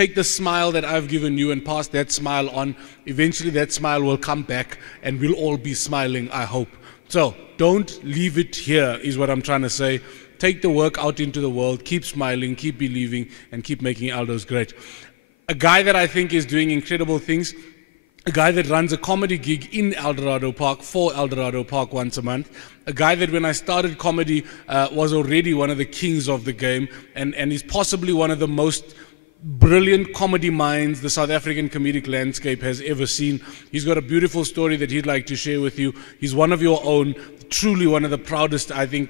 take the smile that I've given you and pass that smile on. Eventually that smile will come back and we'll all be smiling, I hope. So don't leave it here, is what I'm trying to say. Take the work out into the world, keep smiling, keep believing, and keep making Eldos great. A guy that I think is doing incredible things, a guy that runs a comedy gig in Eldorado Park for Eldorado Park once a month, a guy that when I started comedy was already one of the kings of the game, and is possibly one of the most brilliant comedy minds the South African comedic landscape has ever seen. He's got a beautiful story that he'd like to share with you. He's one of your own, truly one of the proudest, I think,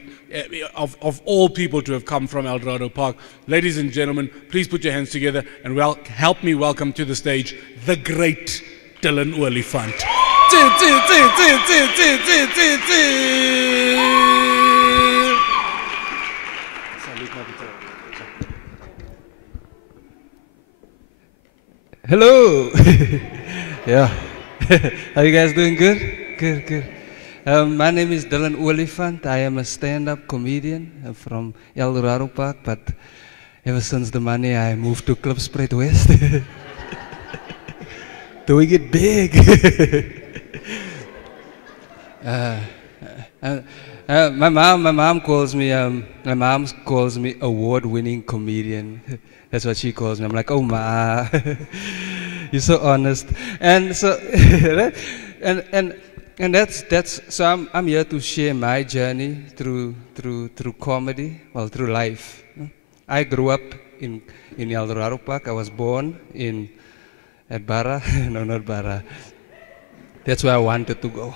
of all people to have come from Eldorado Park. Ladies and gentlemen, please put your hands together and help me welcome to the stage the great Dillan Oliphant. Hello. Yeah. Are you guys doing good? Good, good. My name is Dillan Oliphant. I am a stand-up comedian from Eldorado Park, but ever since the money, I moved to Klipspruit West. Doing it big. My mom calls me award-winning comedian. That's what she calls me. I'm like, oh ma, you're so honest. And so, and that's so I'm here to share my journey through comedy, well, through life. I grew up in Eldorado Park. I was born at Barra. No, not Barra. That's where I wanted to go.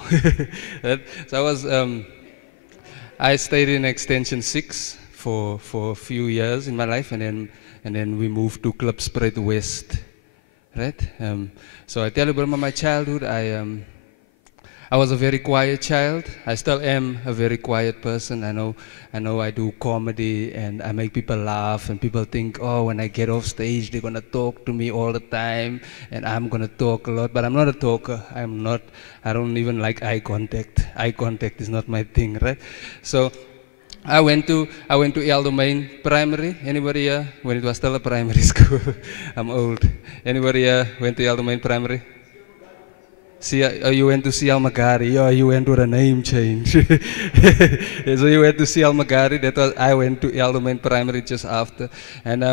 So I stayed in Extension 6 for a few years in my life, and then we moved to Klipspruit West, right? So I tell you about my childhood. I was a very quiet child. I still am a very quiet person. I know I do comedy and I make people laugh, and people think, oh, when I get off stage, they're gonna talk to me all the time and I'm gonna talk a lot, but I'm not a talker. I don't even like eye contact. Eye contact is not my thing, right? So I went to Domain Primary. Anybody here? When it was still a primary school. I'm old. Anybody here went to Domain Primary? You went to CL Magari. Oh, you went with a name change. So you went to CL Magari. I went to Domain Primary just after, and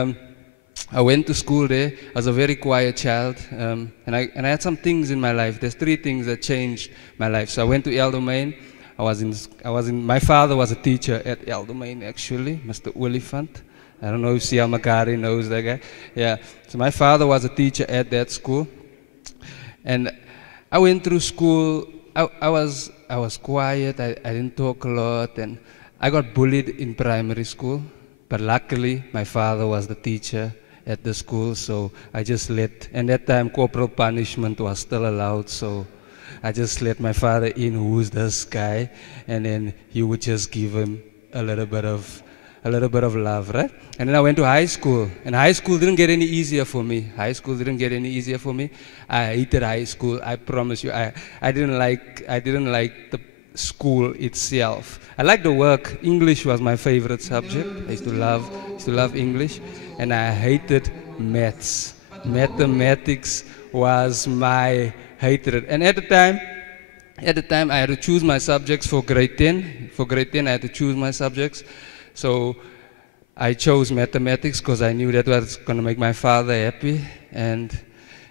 I went to school there. I was a very quiet child, and I had some things in my life. There's 3 things that changed my life. So I went to Domain. My father was a teacher at Domain, actually, Mr. Oliphant. I don't know if CL Magari knows that guy. Yeah. So my father was a teacher at that school, and I went through school. I was quiet. I didn't talk a lot, and I got bullied in primary school. But luckily, my father was the teacher at the school, so I just and that time corporal punishment was still allowed, so I just let my father in, who's this guy, and then he would just give him a little bit of love, right? And then I went to high school, and high school didn't get any easier for me. High school didn't get any easier for me. I hated high school. I promise you. I didn't like the school itself. I liked the work. English was my favorite subject. I used to love English, and I hated maths. Mathematics was my hatred. And at the time I had to choose my subjects for grade 10. For grade 10 I had to choose my subjects. So I chose mathematics because I knew that was going to make my father happy, and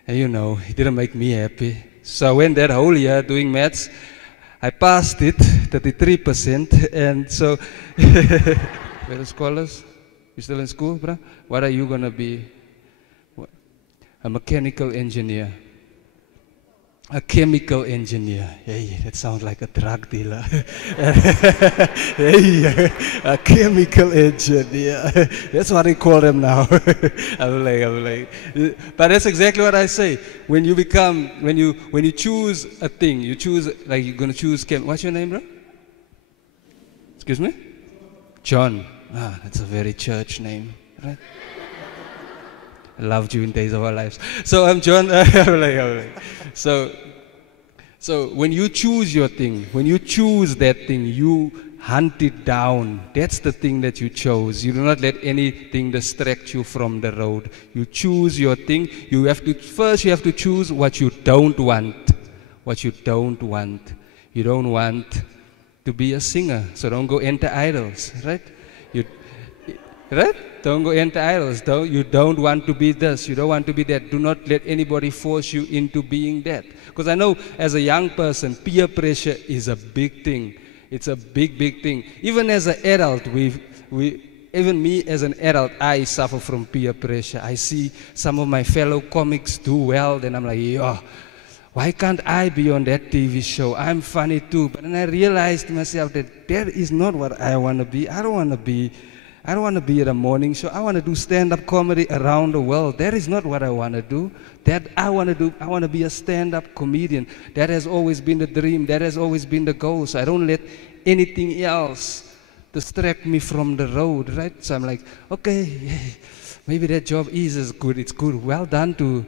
you know, it didn't make me happy. So I went that whole year doing maths. I passed it, 33%, and so, where the scholars? You still in school, bro? What are you going to be? A mechanical engineer. A chemical engineer. Hey, that sounds like a drug dealer. Hey, a chemical engineer. That's what they call them now. I'm like. But that's exactly what I say. When you choose a thing, you choose, like you're going to choose what's your name, bro? Excuse me? John. Ah, that's a very church name, right? I loved you in Days of Our Lives. So I'm John. I'm like. So when you choose your thing, when you choose that thing, you hunt it down. That's the thing that you chose. You do not let anything distract you from the road. You choose your thing. First you have to choose what you don't want. What you don't want. You don't want to be a singer, so don't go enter idols, right? Right? Don't go enter idols. You don't want to be this. You don't want to be that. Do not let anybody force you into being that. Because I know as a young person, peer pressure is a big thing. It's a big, big thing. Even as an adult, even me as an adult, I suffer from peer pressure. I see some of my fellow comics do well, then I'm like, yo, why can't I be on that TV show? I'm funny too. But then I realized to myself that is not what I want to be. I don't want to be at a morning show. I want to do stand-up comedy around the world. That is not what I want to do. I want to be a stand-up comedian. That has always been the dream. That has always been the goal. So I don't let anything else distract me from the road, right? So I'm like, okay, maybe that job is good. It's good. Well done to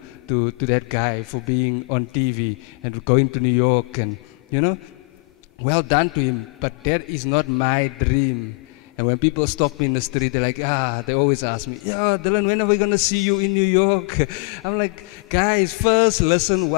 that guy for being on TV and going to New York, and well done to him. But that is not my dream. And when people stop me in the street, they're like, they always ask me, yeah, Dillan, when are we going to see you in New York? I'm like, guys, first listen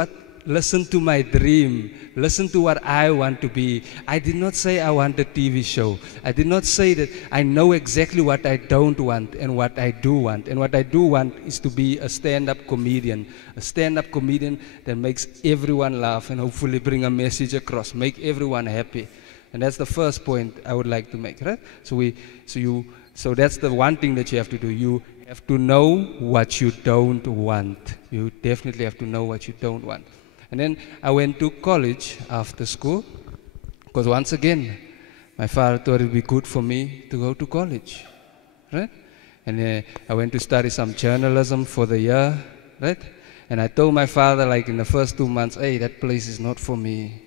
to my dream. Listen to what I want to be. I did not say I want a TV show. I did not say that I know exactly what I don't want and what I do want. And what I do want is to be a stand-up comedian. A stand-up comedian that makes everyone laugh and hopefully bring a message across, make everyone happy. And that's the first point I would like to make, right? So that's the one thing that you have to do. You have to know what you don't want. You definitely have to know what you don't want. And then I went to college after school, because once again, my father thought it would be good for me to go to college, right? And I went to study some journalism for the year, right? And I told my father, like in the first 2 months, hey, that place is not for me.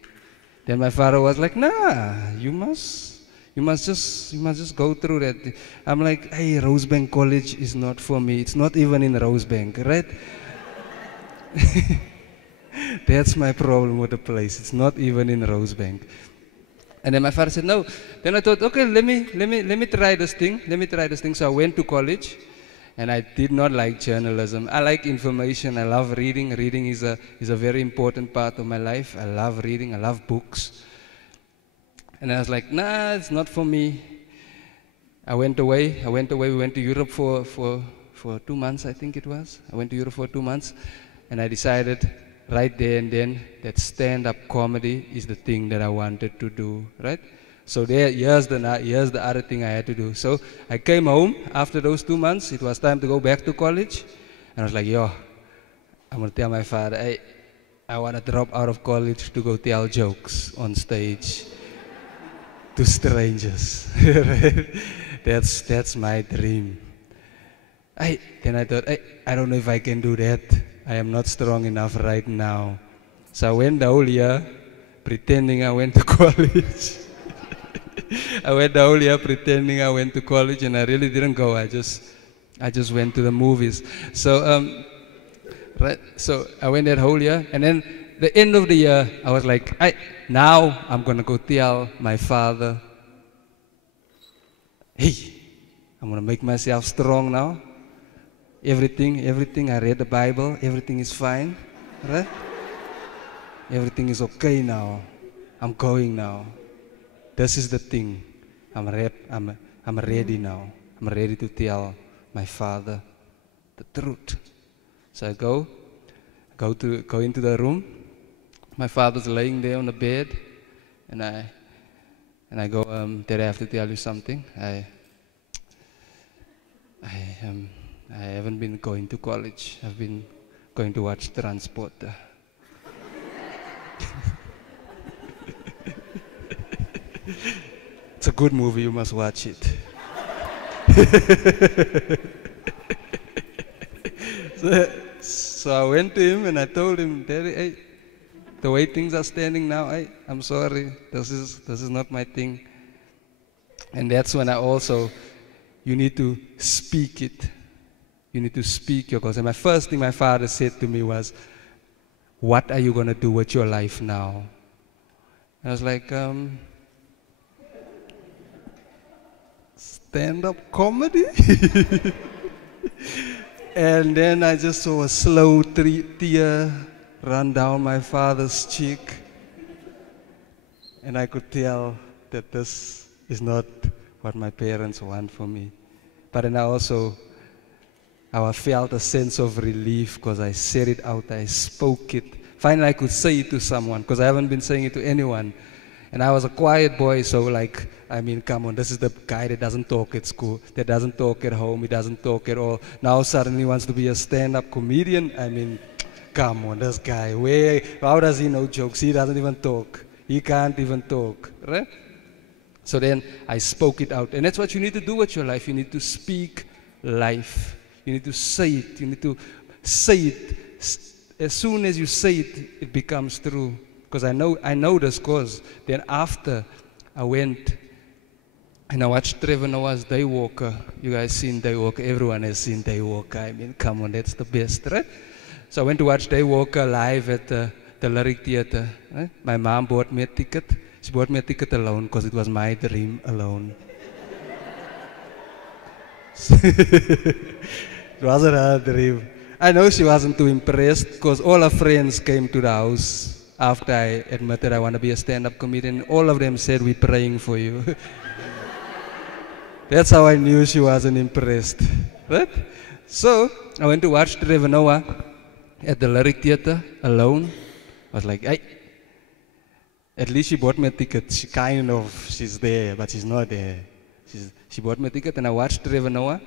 Then my father was like, nah, you must just go through that. I'm like, hey, Rosebank College is not for me. It's not even in Rosebank, right? That's my problem with the place. It's not even in Rosebank. And then my father said, no. Then I thought, okay, let me try this thing. Let me try this thing. So I went to college. And I did not like journalism. I like information. I love reading. Reading is a very important part of my life. I love reading. I love books. And I was like, nah, it's not for me. I went away. We went to Europe for 2 months, I think it was. I went to Europe for 2 months. And I decided right there and then that stand-up comedy is the thing that I wanted to do, right? So here's the other thing I had to do. So I came home after those 2 months. It was time to go back to college. And I was like, yo, I'm going to tell my father, hey, I want to drop out of college to go tell jokes on stage to strangers. That's my dream. Then I thought, I don't know if I can do that. I am not strong enough right now. So I went the whole year pretending I went to college. I went the whole year pretending I went to college, and I really didn't go. I just went to the movies. So so I went that whole year, and then the end of the year, I was like, now I'm gonna go tell my father, hey, I'm gonna make myself strong now. Everything. I read the Bible. Everything is fine, right? Everything is okay now. I'm going now. This is the thing. I'm ready now. I'm ready to tell my father the truth. So I go into the room. My father's laying there on the bed, and I go, Dad, I have to tell you something. I haven't been going to college. I've been going to watch Transporter. It's a good movie, you must watch it. So I went to him and I told him, Daddy, hey, the way things are standing now, I'm sorry, this is not my thing. And that's when you need to speak it. You need to speak your goals. And my first thing my father said to me was, what are you going to do with your life now? And I was like, stand-up comedy? And then I just saw a slow tear run down my father's cheek. And I could tell that this is not what my parents want for me. But then I felt a sense of relief because I said it out, I spoke it. Finally, I could say it to someone because I haven't been saying it to anyone. And I was a quiet boy, so like, I mean, come on, this is the guy that doesn't talk at school, that doesn't talk at home, he doesn't talk at all. Now suddenly wants to be a stand-up comedian. I mean, come on, this guy, how does he know jokes? He doesn't even talk. He can't even talk, right? So then I spoke it out. And that's what you need to do with your life. You need to speak life. You need to say it. You need to say it. As soon as you say it, it becomes true. Because I know this cause. Then after I went and I watched Trevor Noah's Daywalker. You guys seen Daywalker? Everyone has seen Daywalker. I mean, come on, that's the best, right? So I went to watch Daywalker live at the Lyric Theatre. Right? My mom bought me a ticket. She bought me a ticket alone because it was my dream alone. It wasn't her dream. I know she wasn't too impressed because all her friends came to the house after I admitted I want to be a stand-up comedian. All of them said, "We're praying for you." That's how I knew she wasn't impressed. Right? So I went to watch Trevor Noah at the Lyric Theatre alone. I was like, hey, at least she bought me a ticket. She's there, but she's not there. She bought me a ticket and I watched Trevor Noah.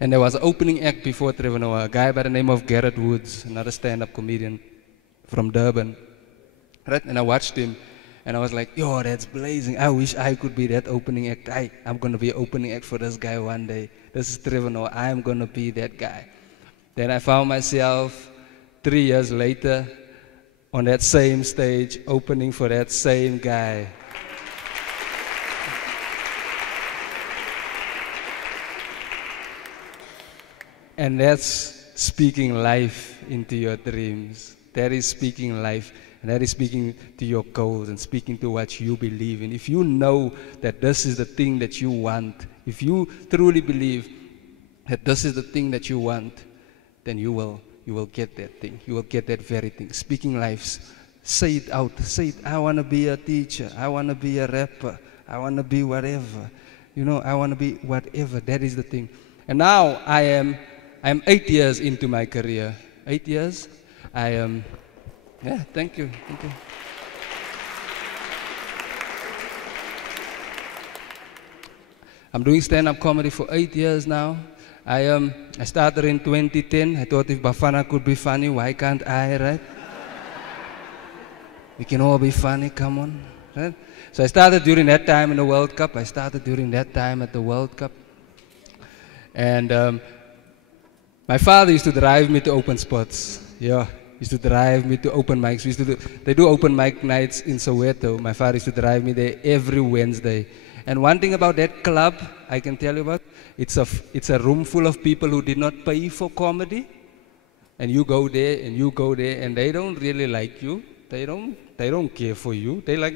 And there was an opening act before Trevor Noah, a guy by the name of Garrett Woods, another stand-up comedian from Durban. Right? And I watched him and I was like, yo, that's blazing. I wish I could be that opening act. I'm going to be an opening act for this guy one day. This is Trevor Noah. I'm going to be that guy. Then I found myself 3 years later on that same stage, opening for that same guy. And that's speaking life into your dreams. That is speaking life, and that is speaking to your goals and speaking to what you believe in. If you know that this is the thing that you want, if you truly believe that this is the thing that you want, then you will get that thing. You will get that very thing. Speaking life, say it out. Say it. I want to be a teacher. I want to be a rapper. I want to be whatever. You know, I want to be whatever. That is the thing. And now I'm 8 years into my career. 8 years. I am. Yeah. Thank you. Thank you. I'm doing stand-up comedy for 8 years now. I started in 2010. I thought if Bafana could be funny, why can't I, right? We can all be funny, come on, right? So I started during that time in the World Cup. I started during that time at the World Cup. And my father used to drive me to open spots. Yeah, he used to drive me to open mics. They do open mic nights in Soweto. My father used to drive me there every Wednesday. And one thing about that club, I can tell you about, it's a room full of people who did not pay for comedy. And you go there, and they don't really like you. They don't care for you. They're like,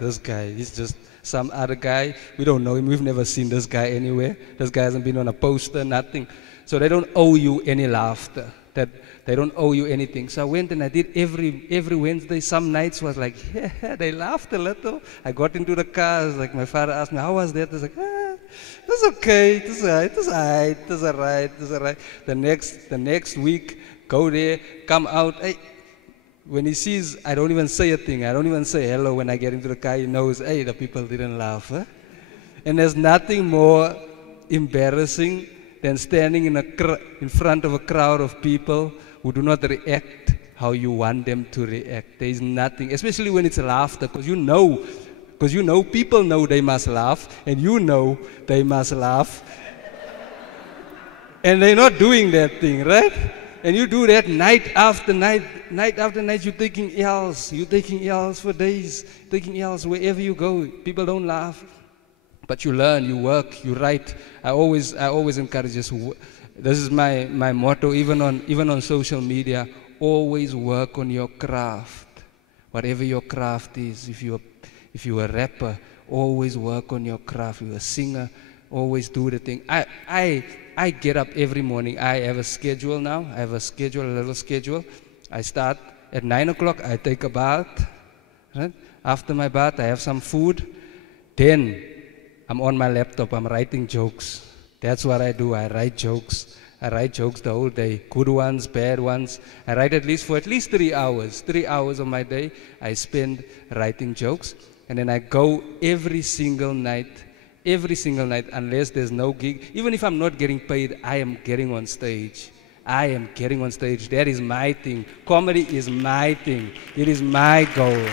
this guy, he's just some other guy. We don't know him. We've never seen this guy anywhere. This guy hasn't been on a poster, nothing. So they don't owe you any laughter. They don't owe you anything. So I went and I did every Wednesday. Some nights was like, yeah, they laughed a little. I got into the car. Like my father asked me, how was that? I was like, it's okay. It's all right. It's all right. It's all right. It's all right. The next week, go there, come out. Hey, when he sees, I don't even say a thing. I don't even say hello when I get into the car. He knows, hey, the people didn't laugh. Huh? And there's nothing more embarrassing than standing in front of a crowd of people who do not react how you want them to react. There is nothing, especially when it's laughter, because you know people know they must laugh, and you know they must laugh. And they're not doing that thing, right? And you do that night after night, you're taking L's. You're taking L's for days, taking L's wherever you go. People don't laugh. But you learn, you work, you write. I always encourage us. This is my motto, even on social media. Always work on your craft, whatever your craft is. If you're a rapper, always work on your craft. If you're a singer, always do the thing. I get up every morning. I have a schedule now. I have a schedule, a little schedule. I start at 9 o'clock. I take a bath. Right? After my bath, I have some food. Then I'm on my laptop. I'm writing jokes. That's what I do. I write jokes. I write jokes the whole day, good ones, bad ones. I write for at least 3 hours. 3 hours of my day I spend writing jokes. And then I go every single night, unless there's no gig. Even if I'm not getting paid, I am getting on stage. I am getting on stage. That is my thing. Comedy is my thing. It is my goal.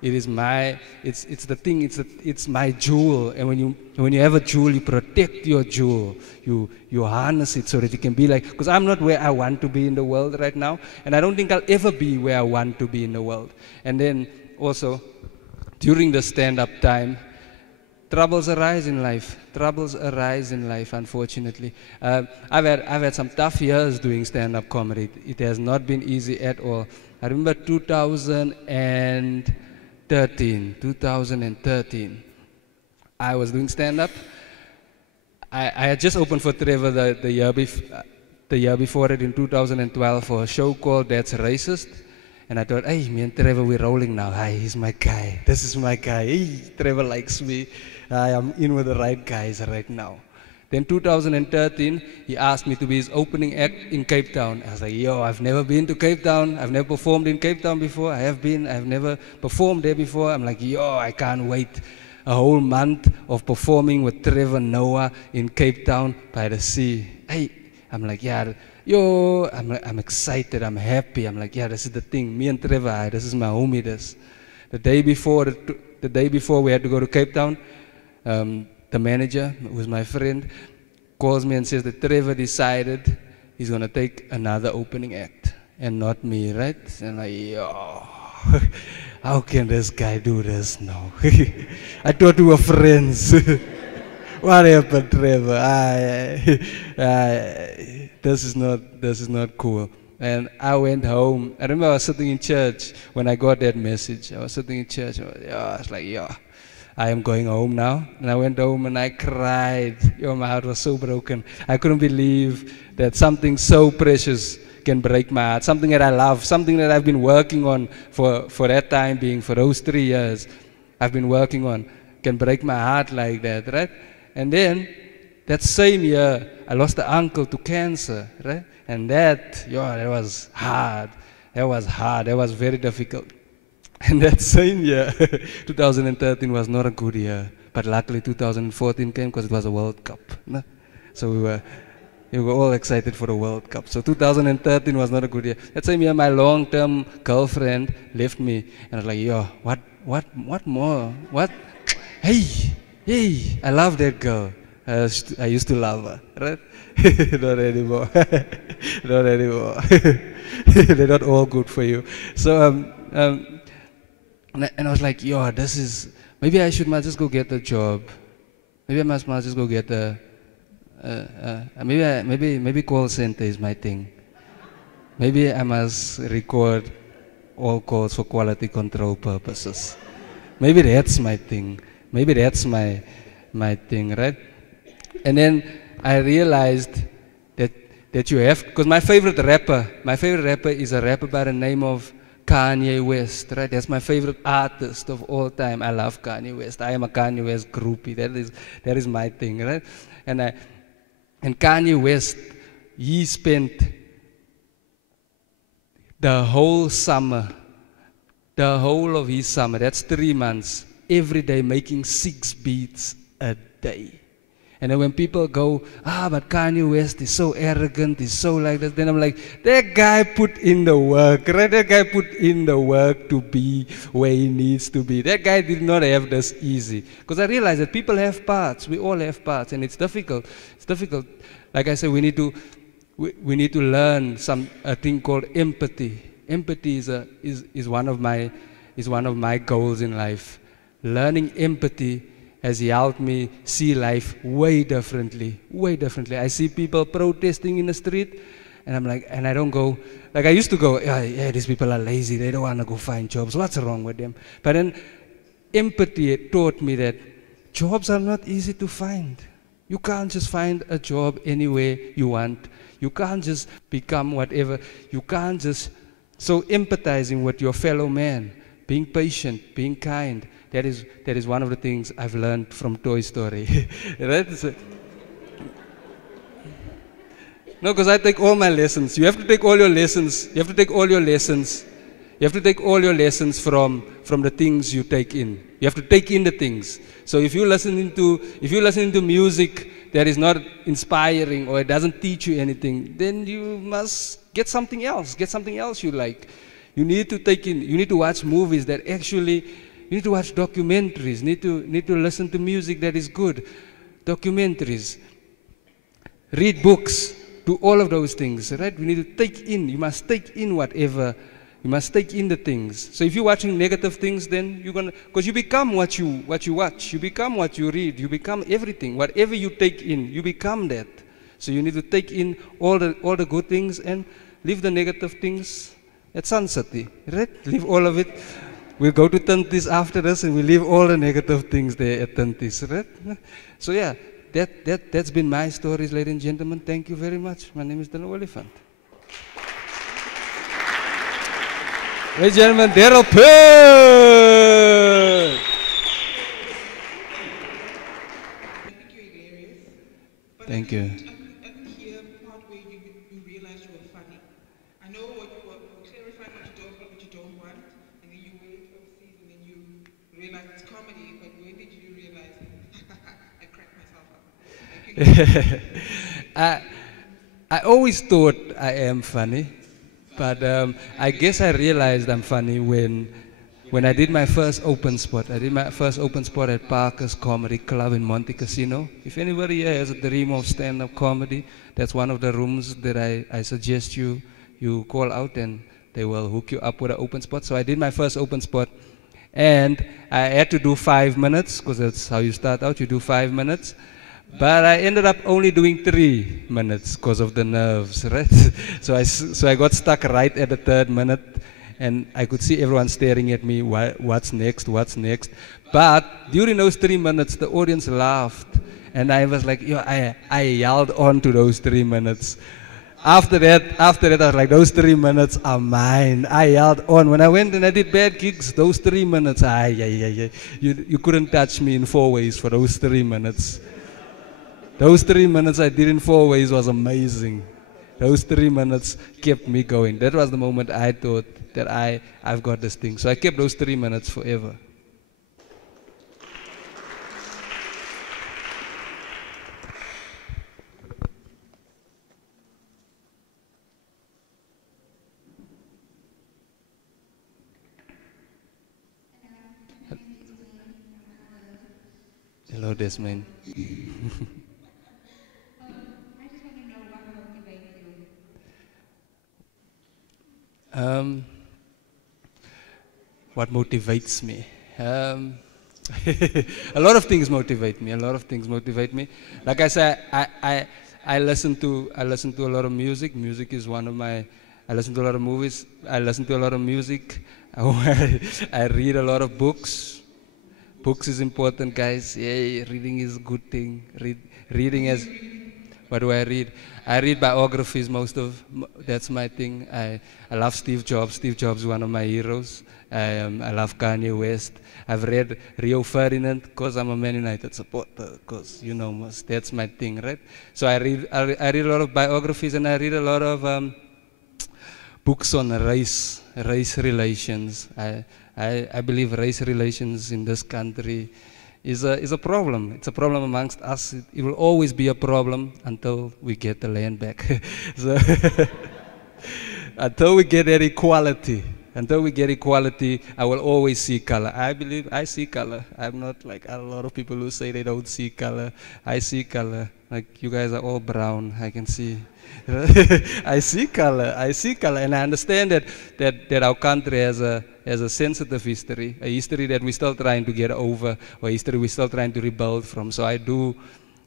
It is it's the thing, it's my jewel. And when you have a jewel, you protect your jewel. You harness it so that you can be like, because I'm not where I want to be in the world right now, and I don't think I'll ever be where I want to be in the world. And then also, during the stand-up time, troubles arise in life. Troubles arise in life, unfortunately. I've had some tough years doing stand-up comedy. It has not been easy at all. I remember 2013, I was doing stand-up. I had just opened for Trevor the year before it in 2012 for a show called That's Racist. And I thought, hey, me and Trevor, we're rolling now. Hi, he's my guy. This is my guy. Hey, Trevor likes me. I'm in with the right guys right now. Then 2013, he asked me to be his opening act in Cape Town. I was like, yo, I've never been to Cape Town. I've never performed in Cape Town before. I've never performed there before. I'm like, yo, I can't wait. A whole month of performing with Trevor Noah in Cape Town by the sea. Hey, I'm like, yeah, yo, I'm excited. I'm happy. I'm like, yeah, this is the thing. Me and Trevor, this is my homie. The day before we had to go to Cape Town, the manager, who was my friend, calls me and says that Trevor decided he's going to take another opening act and not me, right? And I'm like, yo, how can this guy do this now? I thought we were friends. What happened, Trevor? This is not cool. And I went home. I remember I was sitting in church when I got that message. I was sitting in church. I was like, yeah. I am going home now. And I went home and I cried. Yo, my heart was so broken. I couldn't believe that something so precious can break my heart. Something that I love, something that I've been working on for that time being, for those 3 years, I've been working on, can break my heart like that, right? And then, that same year, I lost an uncle to cancer, right? And that was hard. That was very difficult. And that same year, 2013 was not a good year. But luckily 2014 came because it was a World Cup. No? So we were all excited for the World Cup. So 2013 was not a good year. That same year, my long-term girlfriend left me. And I was like, yo, what more? What? Hey, I love that girl. I used to love her, right? Not anymore. Not anymore. They're not all good for you. So, and I was like, yo, maybe I should just go get a job. Maybe I must just go get maybe call center is my thing. Maybe I must record all calls for quality control purposes. Maybe that's my thing. Maybe that's my thing, right? And then I realized that you have, because my favorite rapper is a rapper by the name of Kanye West, right? That's my favorite artist of all time. I love Kanye West. I am a Kanye West groupie. That is my thing, right? And Kanye West, he spent the whole of his summer, that's 3 months, every day making 6 beats a day. And then when people go, but Kanye West is so arrogant, he's so like this, then I'm like, that guy put in the work, right? That guy put in the work to be where he needs to be. That guy did not have this easy. Because I realized that people have parts, we all have parts, and it's difficult. It's difficult. Like I said, we need to learn a thing called empathy. Empathy is one of my goals in life. Learning empathy has helped me see life way differently. I see people protesting in the street, and I'm like, and I don't go, like I used to go, yeah, these people are lazy, they don't want to go find jobs, what's wrong with them? But then empathy taught me that jobs are not easy to find. You can't just find a job anywhere you want. You can't just become whatever. You can't just... So empathizing with your fellow man, being patient, being kind, that is one of the things I've learned from Toy Story. Right? No, because I take all my lessons. You have to take all your lessons. You have to take all your lessons. You have to take all your lessons from the things you take in. You have to take in the things. So if you're listening to music that is not inspiring or it doesn't teach you anything, then you must get something else. Get something else you like. You need to take in. You need to watch movies that actually. You need to watch documentaries. Need to listen to music that is good. Documentaries. Read books. Do all of those things, right? We need to take in. You must take in whatever. You must take in the things. So if you're watching negative things, then you're gonna, because you become what you watch. You become what you read. You become everything. Whatever you take in, you become that. So you need to take in all the good things and leave the negative things at sunset, right? Leave all of it. We'll go to Tantis after this, and we leave all the negative things there at Tantis, right? So yeah. That's been my stories, ladies and gentlemen. Thank you very much. My name is Dillan Oliphant. Ladies and gentlemen, Daryl Pitt. Thank you. I didn't hear the part where you realized you were funny. I know what you were clarifying what you don't want, and then you went overseas and then you realized it's comedy, but when did you realize I cracked myself up? I always thought I am funny, but I guess I realized I'm funny when I did my first open spot. I did my first open spot at Parker's Comedy Club in Monte Casino. If anybody here has a dream of stand-up comedy, that's one of the rooms that I suggest you call out, and they will hook you up with an open spot. So I did my first open spot, and I had to do 5 minutes, because that's how you start out, you do 5 minutes. But I ended up only doing 3 minutes because of the nerves, right? So I got stuck right at the 3rd minute, and I could see everyone staring at me, what's next, what's next? But during those 3 minutes, the audience laughed, and I was like, I yelled on to those 3 minutes. After that, I was like, those 3 minutes are mine. I yelled on. When I went and I did bad gigs, those 3 minutes, you couldn't touch me in 4 ways for those 3 minutes. Those 3 minutes I did in 4 ways was amazing. Those 3 minutes kept me going. That was the moment I thought that I've got this thing. So I kept those 3 minutes forever. Hello, Desmond. What motivates me? A lot of things motivate me. Like I said, I listen to a lot of music. Music is one of my. I listen to a lot of movies. I listen to a lot of music. I read a lot of books. Books is important, guys. Yeah, reading is a good thing. Reading is. What do I read? I read biographies that's my thing. I love Steve Jobs. Steve Jobs is one of my heroes. I love Kanye West. I've read Rio Ferdinand because I'm a Man United supporter, because that's my thing, right? So I read a lot of biographies, and I read a lot of books on race relations. I believe race relations in this country is a problem. It's a problem amongst us. It will always be a problem until we get the land back. So until we get that equality, I will always see color. I believe I see color. I'm not like a lot of people who say they don't see color. I see color. Like you guys are all brown. I can see. I see color, and I understand that our country has a sensitive history, a history that we're still trying to get over, or a history we're still trying to rebuild from. So I do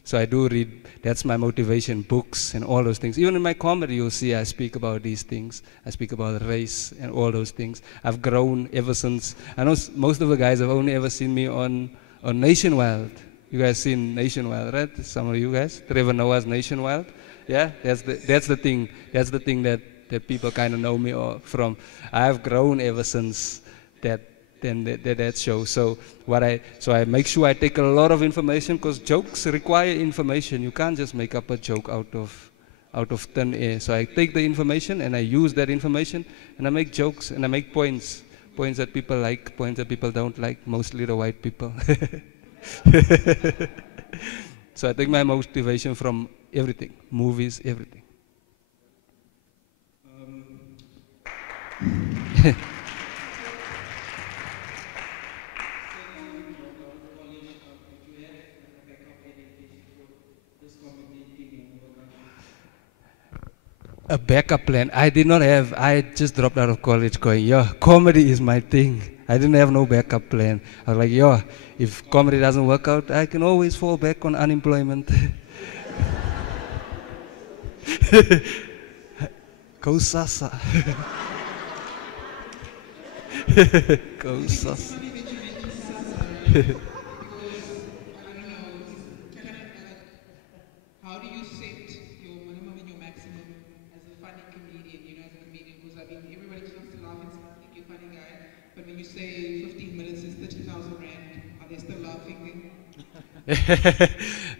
So I do read, that's my motivation, books and all those things. Even in my comedy, you'll see I speak about these things. I speak about race and all those things. I've grown ever since. I know most of the guys have only ever seen me on Nationwide. You guys seen Nationwide, right? Some of you guys. Trevor Noah's Nationwide. Yeah, that's the thing. That's the thing that people kind of know me from. I've grown ever since that show. So I make sure I take a lot of information, because jokes require information. You can't just make up a joke out of thin air. So I take the information and I use that information and I make jokes and I make points that people like, points that people don't like, mostly the white people. So I take my motivation from everything, movies, everything. A backup plan. I did not have. I just dropped out of college going, yeah, comedy is my thing. I didn't have no backup plan. I was like, yeah, if comedy doesn't work out, I can always fall back on unemployment. Go Sasa. Go Sasa. How do you set your minimum and your maximum as a funny comedian, you know, as a comedian? Because I mean, everybody just wants to laugh and think you're a funny guy, but when you say 15 minutes is 30,000 rand, are they still laughing then?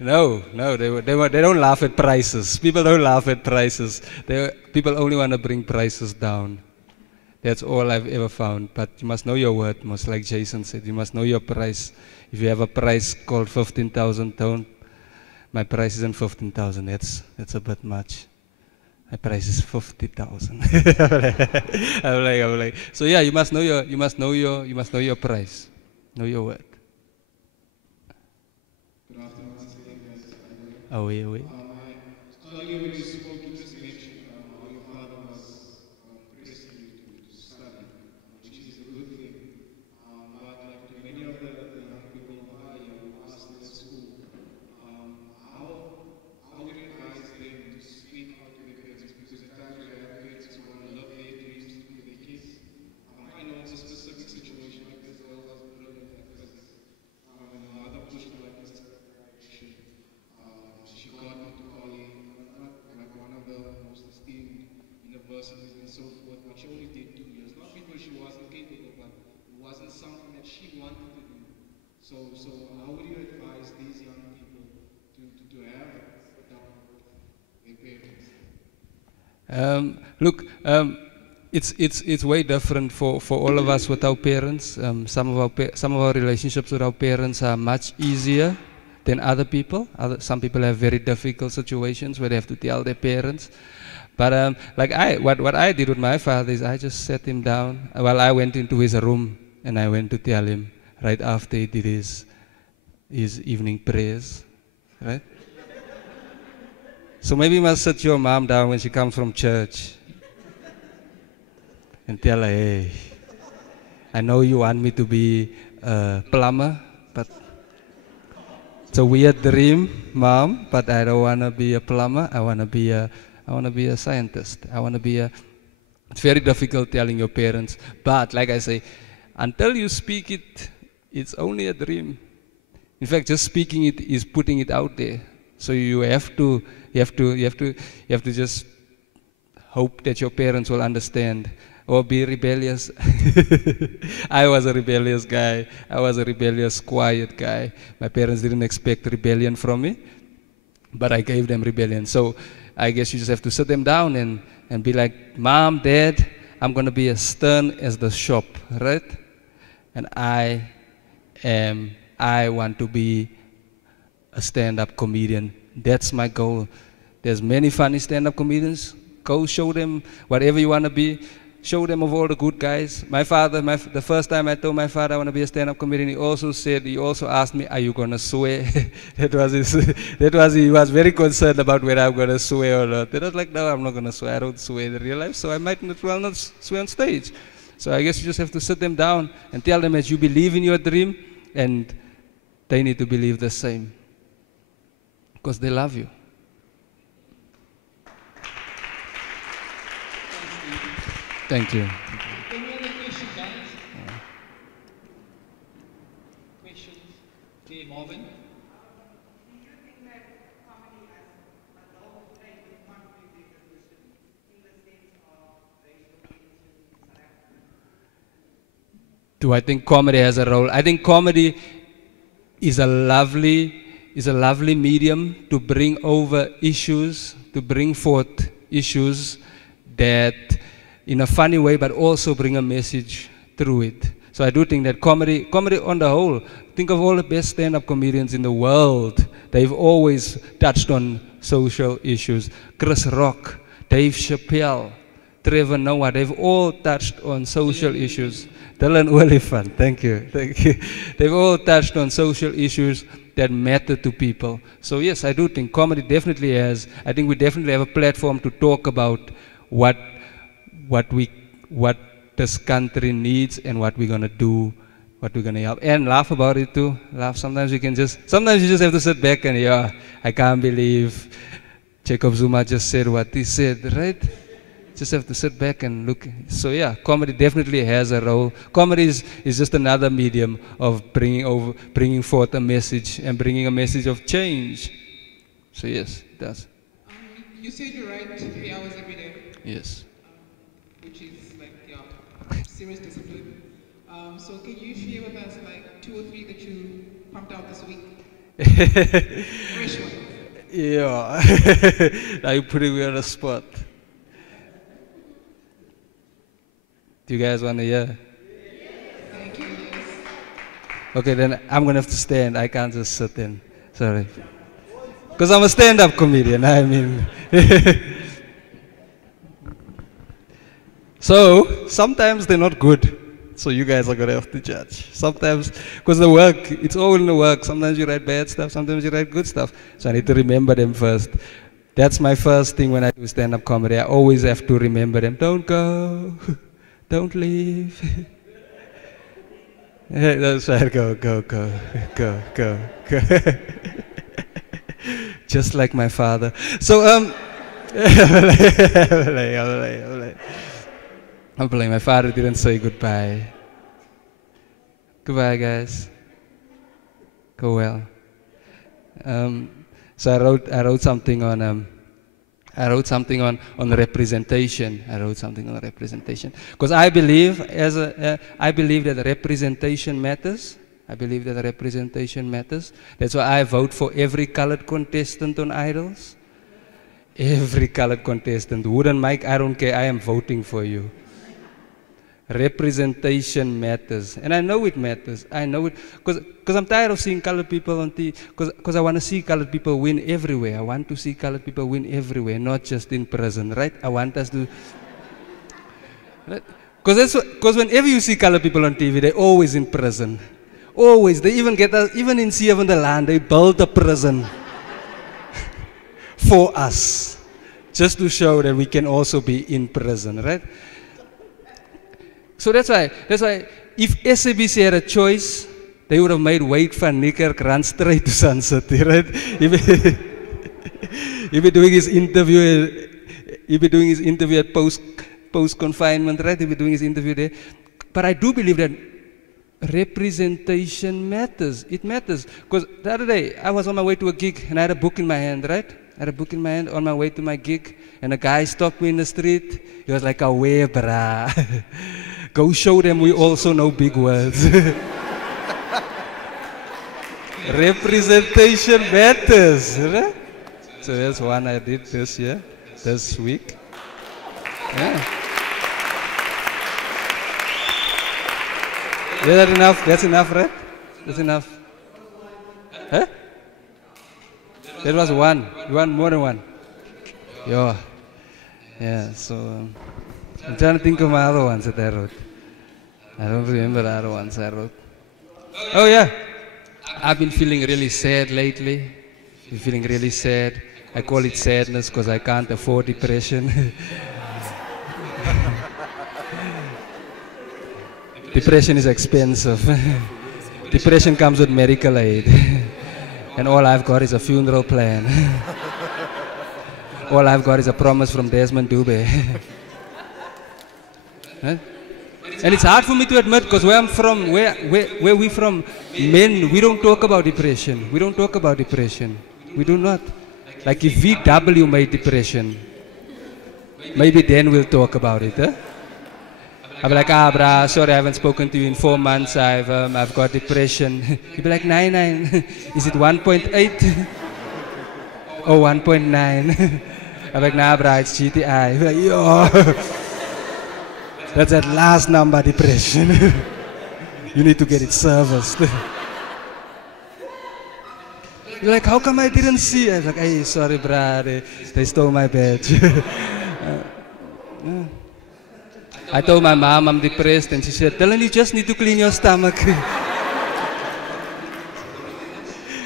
No, they don't laugh at prices. People don't laugh at prices. People only want to bring prices down. That's all I've ever found. But you must know your worth, most like Jason said. You must know your price. If you have a price called 15,000, don't. My price isn't 15,000. That's a bit much. My price is 50,000. I'm like. So yeah, you must know your price. Know your worth. Good afternoon, guys. Oh, yeah. Earlier when you spoke, you just mentioned how your father was pressing you to study, which is a good thing. But like to many of the young people who are here who are still at school, how would you advise them to speak out to their parents? Because at times you have parents who want to love their dreams with their kids. I know it's a specific situation like this girl was brilliant at physics. And her mother pushed her like this direction. She got into college, not like one of the most esteemed universities and so forth, but she only did 2 years. Not because she wasn't capable, but it wasn't something that she wanted to do. So how would you advise these young people to have that with their parents? Look, it's way different for all of us with our parents. Some of our relationships with our parents are much easier than other people. Some people have very difficult situations where they have to tell their parents. But what I did with my father is I just sat him down. Well, I went into his room and I went to tell him right after he did his evening prayers, right? So maybe you must sit your mom down when she comes from church and tell her, hey, I know you want me to be a plumber, but it's a weird dream, Mom, but I don't want to be a plumber. I want to be a scientist. It's very difficult telling your parents, but like I say, until you speak it, it's only a dream. In fact, just speaking it is putting it out there. So you have to just hope that your parents will understand or be rebellious. I was a rebellious guy. I was a rebellious, quiet guy. My parents didn't expect rebellion from me, but I gave them rebellion. So I guess you just have to sit them down and be like, Mom, Dad, I'm going to be as stern as the shop, right? And I want to be a stand-up comedian. That's my goal. There's many funny stand-up comedians. Go show them whatever you want to be. Show them of all the good guys. My father, the first time I told my father I want to be a stand-up comedian, he also asked me, are you going to swear? He was very concerned about whether I'm going to swear or not. And I was like, no, I'm not going to swear. I don't swear in real life, so I might as well not swear on stage. So I guess you just have to sit them down and tell them that you believe in your dream, and they need to believe the same. because they love you. Thank you. Any other question, guys? Questions? Okay, Marvin. Do I think comedy has a role? I think comedy is a lovely medium to bring over issues, to bring forth issues that in a funny way, but also bring a message through it. So I do think that comedy on the whole, think of all the best stand-up comedians in the world. They've always touched on social issues. Chris Rock, Dave Chappelle, Trevor Noah, they've all touched on social issues. Dillan Oliphant, thank you. They've all touched on social issues that matter to people. So yes, I do think comedy definitely has, I think we definitely have a platform to talk about what this country needs and what we're gonna do, what we're gonna help. And laugh about it too. Laugh. Sometimes you just have to sit back and yeah, I can't believe Jacob Zuma just said what he said, right? Just have to sit back and look. So yeah, comedy definitely has a role. Comedy is just another medium of bringing forth a message and bringing a message of change. So yes, it does. You said you write 3 hours every day. Yes. Which is like, serious discipline. So can you share with us like 2 or 3 that you pumped out this week? Fresh one. Yeah. Now you're putting me on the spot. Do you guys want to hear? Thank you. Okay, then I'm going to have to stand. I can't just sit in. Sorry. Because I'm a stand-up comedian, I mean. So, sometimes they're not good. So you guys are going to have to judge. Sometimes, because the work, it's all in the work. Sometimes you write bad stuff, sometimes you write good stuff. So I need to remember them first. That's my first thing when I do stand-up comedy. I always have to remember them. Don't go. Don't leave. That's right. Go. Just like my father. So I'm playing. My father didn't say goodbye. Goodbye, guys. Go well. So I wrote something on. I wrote something on representation. Because I believe that representation matters. I believe that representation matters. That's why I vote for every colored contestant on Idols. Every colored contestant. Wooden Mike, I don't care. I am voting for you. Representation matters. And I know it matters. I know it. Because I'm tired of seeing colored people on TV. Because I want to see colored people win everywhere. I want to see colored people win everywhere, not just in prison, right? I want us to... Because whenever you see colored people on TV, they're always in prison. Always. They even get us, even in Sea of the Land, they build a prison for us. Just to show that we can also be in prison, right? So that's why if SABC had a choice, they would have made Wade van Niekerk run straight to Sun City, right? He'd be doing his interview at post confinement, right? He'd be doing his interview there. But I do believe that representation matters. It matters. Because the other day, I was on my way to a gig and I had a book in my hand, right? I had a book in my hand on my way to my gig, and a guy stopped me in the street. He was like, away, brah. Go show them we also know big words. Representation matters, right? So that's one I did this week. Yeah. Is that enough? That's enough, right? That's enough. Huh? That was one. You want more than one? Yeah, so I'm trying to think of my other ones that I wrote. I don't remember the other ones I wrote. Oh yeah, I've been feeling really sad lately. Been feeling really sad. I call it sadness because I can't afford depression. Depression is expensive. Depression comes with medical aid. And all I've got is a funeral plan. All I've got is a promise from Desmond Dube. Huh? And it's hard for me to admit, because where I'm from, where we from, men, we don't talk about depression. We don't talk about depression. We do not. Like if VW made depression, maybe then we'll talk about it. Huh? I'll be like, brah, sorry, I haven't spoken to you in 4 months. I've got depression. You'll be like, 9. Is it 1.8? Oh, 1.9. I'm like, nah, brah, it's GTI. You'll be like, yo. That's that last number depression. You need to get it serviced. You're like, how come I didn't see? I was like, hey, sorry, brah, they stole my badge. I told my mom I'm depressed, and she said, Dylan, you just need to clean your stomach.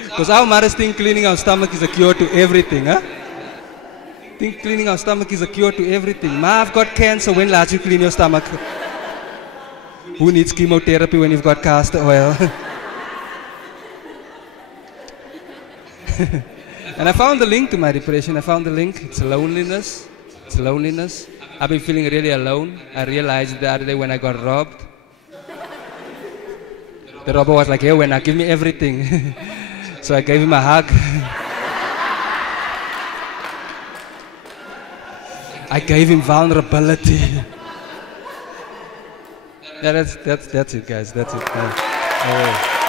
Because our mothers think cleaning our stomach is a cure to everything, huh? Think cleaning our stomach is a cure to everything. Ma, I've got cancer, when last you clean your stomach? Who needs chemotherapy when you've got castor oil? And I found the link to my depression. I found the link. It's loneliness. It's loneliness. I've been feeling really alone. I realized the other day when I got robbed. The robber was like, hey, Wena, give me everything. So I gave him a hug. I gave him vulnerability. Yeah, that's it, guys. That's it.